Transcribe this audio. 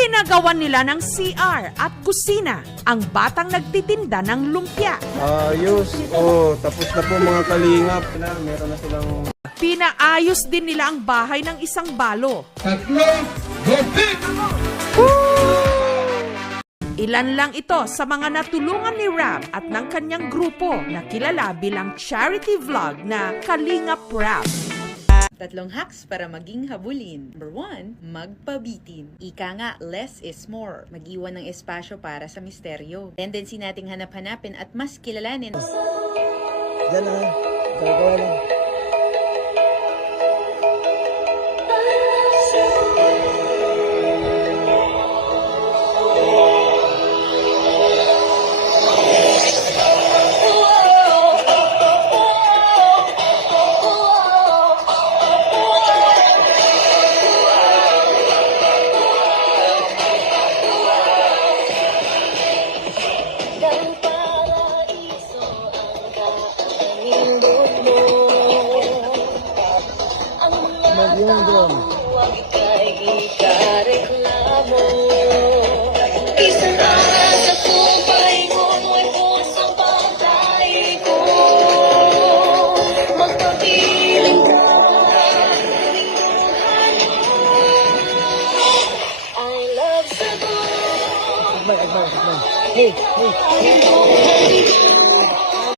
Ginagawan nila ng CR at kusina ang batang nagtitinda ng lumpia. Ayos. Tapos na po mga kalingap. Meron na silang... Pinaayos din nila ang bahay ng isang balo. Ilan lang ito sa mga natulungan ni Rab at ng kanyang grupo na kilala bilang charity vlog na Kalingap Rab. 3 hacks para maging habulin. Number 1, magpabitin. Ika nga, less is more. Mag-iwan ng espasyo para sa misteryo. Tendency nating hanap-hanapin at mas kilalanin. Diyan na. Gagawa lang. Hey, hey, hey.